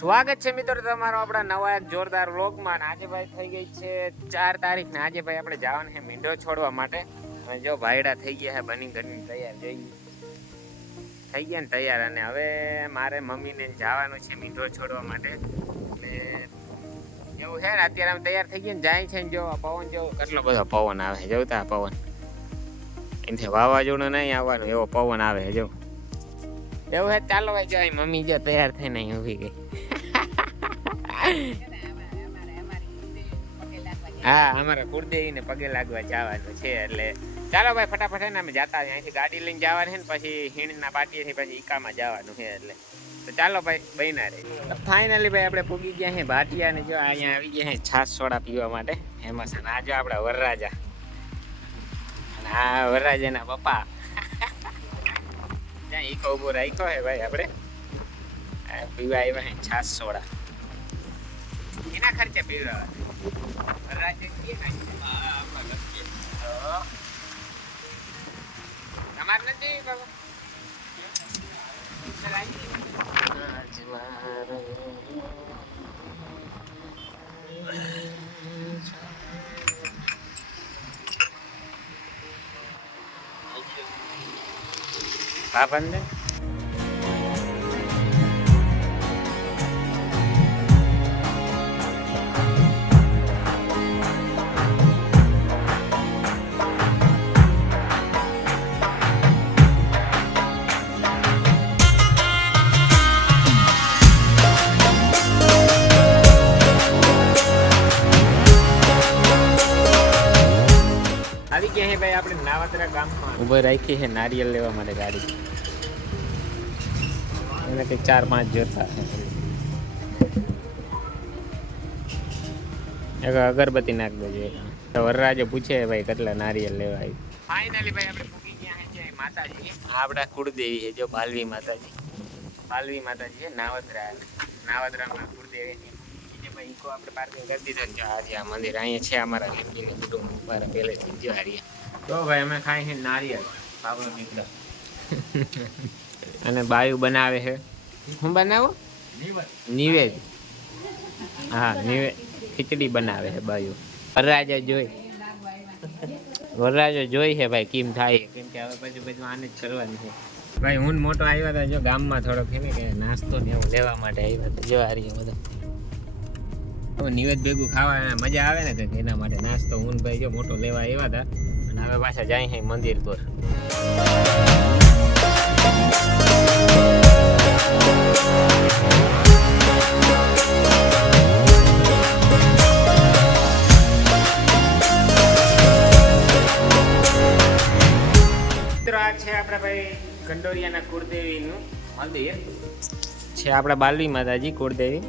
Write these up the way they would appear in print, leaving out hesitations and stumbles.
સ્વાગત છે મિત્રો તમારો આપણા નવા એક જોરદાર વ્લોગમાં. આજે ભાઈ થઈ ગઈ છે 4 તારીખ ને આજે ભાઈ આપણે જવાનું છે મીંડો છોડવા માટે. અને જો ભાઈડા થઈ ગયા છે બની ઘરની તૈયાર થઈ ગયા ને તૈયાર. અને હવે મારે મમ્મીને જવાનું છે મીંડો છોડવા માટે. એટલે એવું છે ને અત્યારે આમ તૈયાર થઈ ગયા ને જાય છે ને જો પવન જો કેટલો બધો પવન આવે છે. જોતા પવન એનાથી વાવાઝોડું નહીં આવવાનું એવો પવન આવે છે જો એવું હે. ચાલો ભાઈ જો મમ્મી જો તૈયાર થઈને અહીં ઊભી ગઈ. હા અમારા કુળદેવી ને પગે લાગવા જવાનું છે. એટલે ચાલો ભાઈ ફટાફટ ને અમે જતા અહીંથી ગાડી લઈને જવાનું છે ને પછી હીણના પાટીએથી પછી ઈકામાં જવાનું છે. એટલે તો ચાલો ભાઈ બન્યા રહે. ફાઇનલી ભાઈ આપણે પૂગી ગયા છે ભાટિયા ને જો અહીંયા આવી ગયા છે છાશ સોડા પીવા માટે ફેમસ. અને આ જો આપણા વરરાજા અને આ વરરાજાના પપ્પા ત્યાં ઈકો ઉભો રાખ્યો હે ભાઈ. આપણે પીવા આવ્યા હે છાશ સોડા. એના ખર્ચે પીવડાવવા તમારે નથી બાબા ને આવી ગયા હે ભાઈ આપણે નાવતરા ગામમાં. ઉભો રાખી છે નારિયેલ લેવા માટે ગાડી. એને કંઈક 4-5 જોતા એક અગરબત્તી નાખ દેજો. વરરાજો પૂછે ભાઈ કેટલા નારિયેલ લેવા આવી. ફાઇનલી ભાઈ આપણે પૂકી ગયા છે માતાજી. આપણા કુળદેવી છે જો બાલવી માતાજી. બાલવી માતાજી છે નાવતરામાં કુળદેવીની. ભાઈ ઈકો આપણે પાર્કિંગ કરી દીધો ને જો આ મંદિર અહીંયા છે અમારા લીમડીની કુટુંબ મારા પહેલેથી જો હારિયા. તો ભાઈ અમે ખાઈ છે નારિયેળ બાબરો નીકળો. અને બાયુ બનાવે છે. હું બનાવો નિવેદ. હા નિવેદ ખીચડી બનાવે છે બાયુ. વરરાજો જોઈ છે ભાઈ કેમ થાય. કેમ કે હવે બધું આને જ કરવાનું છે ભાઈ. હું મોટો આવ્યા હતા જો ગામમાં થોડોક છે ને કે નાસ્તો ને એવું લેવા માટે આવ્યા હતા. જો હારી બધો હવે નિવેદ ભેગું ખાવા મજા આવે ને કંઈક એના માટે નાસ્તો હું ભાઈ જો મોટો લેવા આવ્યા હતા. અને હવે પાછા જાય છે મંદિર પર. આ છે આપણા ભાઈ ગંડોરિયાના કુળદેવીનું મંદિર છે. આપણા બાલવી માતાજી કુળદેવી.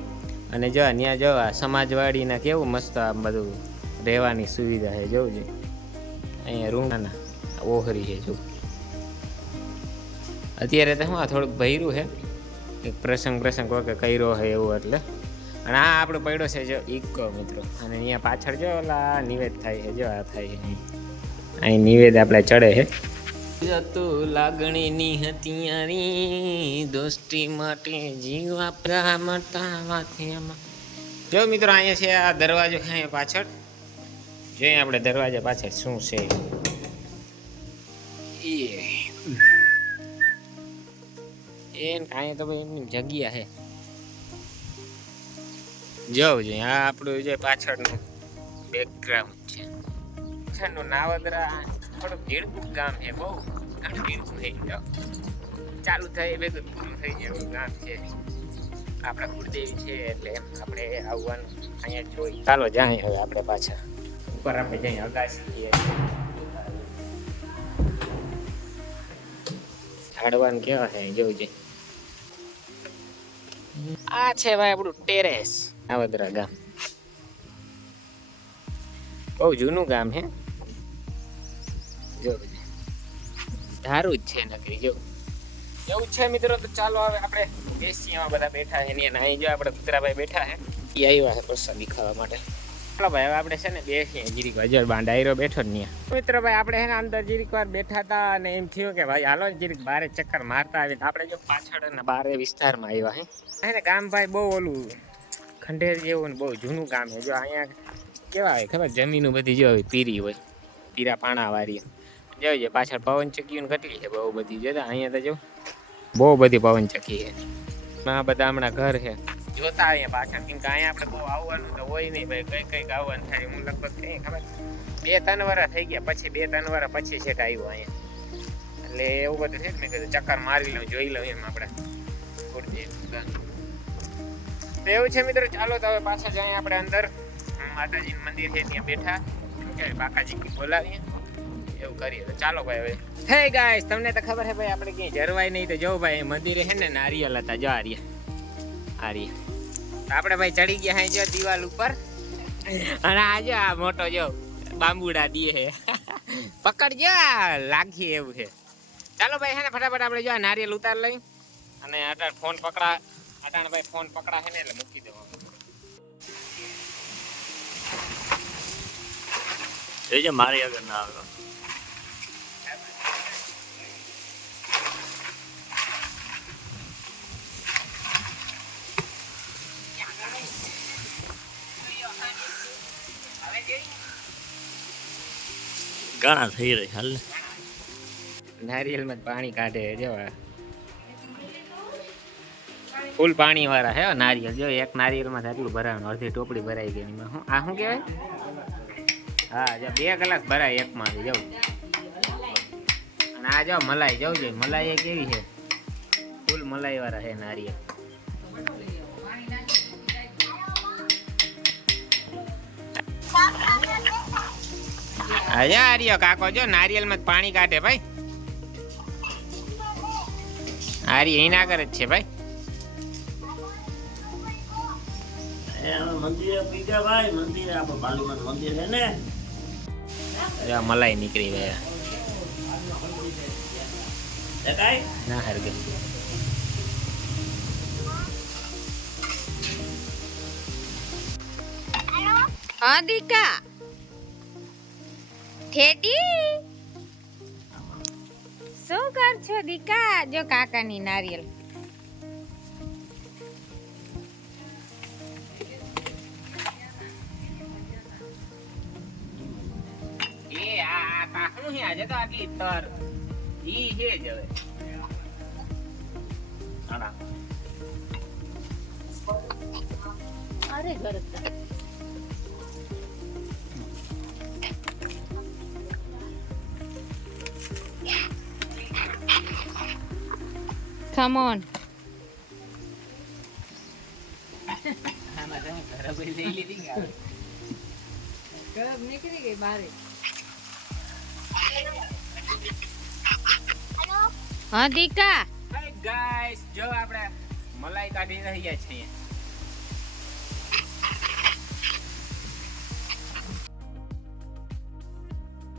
અને જો ત્યાં જો સમાજવાડીના કેવું મસ્ત આમ બધું રહેવાની સુવિધા છે. જોવું છે અહીંયા રૂમના ઓહરી છે જો. અત્યારે તો શું થોડુંક ભર્યું છે એક પ્રસંગ વખતે કર્યો છે એવું. એટલે અને આ આપણો પડ્યો છે જો ઈકો મિત્રો. અને અહીંયા પાછળ જો ઓલા નિવેદ થાય છે જો આ થાય છે અહીં નિવેદ આપણે ચડે છે. તું લાગણીની હતિયારી દોસ્તી માટે જીવ આપરા મળતા વાથિયામાં. જો મિત્રો અહીંયા છે આ દરવાજો છે અહીંયા પાછળ. જોઈએ આપણે દરવાજા પાછળ શું છે. અહીંયા તો ભાઈ એમની જગ્યા છે. જોવું જોઈએ આ આપણું જે પાછળનું બેકગ્રાઉન્ડ છે. પાછળનું નાવદરા થોડુંક ભીડકું ગામ છે. બહુ ઘણું ભીડકું થઈ ગયું. ચાલુ થાય બધું પૂરું થઈ જાય એવું ગામ છે. આપણા કુળદેવી છે એટલે આપણે આવવાનું અહીંયા જોઈ. ચાલો જાય હવે આપણે પાછા ઉપર આપણે જઈએ અગાસી. ઝાડવાન કેવા છે જોવું છે. આ છે ભાઈ આપણું ટેરેસ નાવદરા ગામ. બહુ જૂનું ગામ છે જો. ધારું જ છે નકરી જો એવું છે મિત્રો. તો ચાલો હવે આપણે બેસી એમાં બધા બેઠા છે ને અહીં જો આપણે કુતરાભાઈ બેઠા છે એ આવ્યા છે પ્રસાદી ખાવા માટે. ચાલો ભાઈ હવે આપણે છે ને બેસીએ જીરીક હજર બાર ડાયરો બેઠો જ નહીં મિત્રો ભાઈ આપણે છે ને અંદર જીરીક વાર બેઠા હતા અને એમ થયું કે ભાઈ હાલો જીરીક બારે ચક્કર મારતા આવી આપણે જો પાછળ અને બારે વિસ્તારમાં આવ્યા હે ને ગામ ભાઈ બહુ ઓલું ખંડેર જેવું ને બહુ જૂનું ગામ છે જો અહીંયા કેવા હોય ખબર જમીનું બધી જો પીરી હોય પીરા પાણા વાળી જોઈ પાછળ પવન ચક્કીઓ કેટલી છે બહુ બધી જોતા અહીંયા તો જો બહુ બધી પવન ચક્કી છે આ બધા હમણાં ઘર છે જોતા અહીંયા પાછળ કેમ કે અહીંયા આપણે બહુ આવવાનું તો હોય નહીં ભાઈ કઈ આવવાનું થાય હું લગભગ કઈ ખબર 2-3 વર્ષ થઈ ગયા પછી 2-3 વર્ષ પછી છે આવ્યો અહીંયા એટલે એવું બધું છે મેં કીધું ચક્કર મારી લઉં જોઈ લઉં એમ આપણે તો એવું છે મિત્રો ચાલો તો હવે પાછા જાય આપણે અંદર માતાજીનું મંદિર છે ત્યાં બેઠા બાકાજી બોલાવીએ એવું કરીએ તો ચાલો ભાઈ હવે હે ગાઈસ તમને તો ખબર છે ભાઈ આપણે ક્યાંય જરવાય નહીં તો જો ભાઈ મંદિરે છે ને નારિયેલ હતા જો આર્યા આપણે ભાઈ ચડી ગયા હે જો દિવાલ ઉપર અને આજે આ મોટો જો બાંબુડા દીએ હે પકડજો લાગી એવું છે ચાલો ભાઈ હે ને ફટાફટ આપણે જો આ નારિયેલ ઉતાર લઈ અને અટાણ ફોન પકડા અટાણ ભાઈ ફોન પકડા છે ને એટલે મૂકી દેવાનું એ જે મારી આગળ ના આવ્યો ઘણા થઈ રહી હાલ નારિયેલ માં પાણી કાઢે જો ફૂલ પાણી વાળા હે નારિયેલ જો એક નારિયેલ માં આટલું ભરાવાનું અડધી ટોપડી ભરાઈ ગઈ એમાં હું આ શું કહેવાય હા જો 2 ગ્લાસ ભરાય એક માંથી જવું અને આ જો મલાઈ જવું જોઈએ મલાઈ કેવી છે ફૂલ મલાઈ વાળા છે નારિયેલ અરે આર્યો કાકો જો નારિયેલ માં પાણી કાઢે ભાઈ આર્ય એના કરે જ છે ભાઈ મંદિરે પીગા ભાઈ મંદિરે આપણે બાલુમાન મંદિર છે ને અરે મલાઈ નીકળી ગયા દેખાય ના હરગે હા દીકા ઠેડી શું કર છો દીકા જો કાકાની નારિયેલ એ આ કાકનું હે આજે તો આટલી તર ઈ હે જ હવે આના અરે ઘર Come on. આમાં તમે ઘરે કોઈ લઈ લીધી કે ગરમ નીકળી ગઈ બારે. હા દીકા હાય ગાઈસ જો આપણે મલાઈ કાઢી રહ્યા છીએ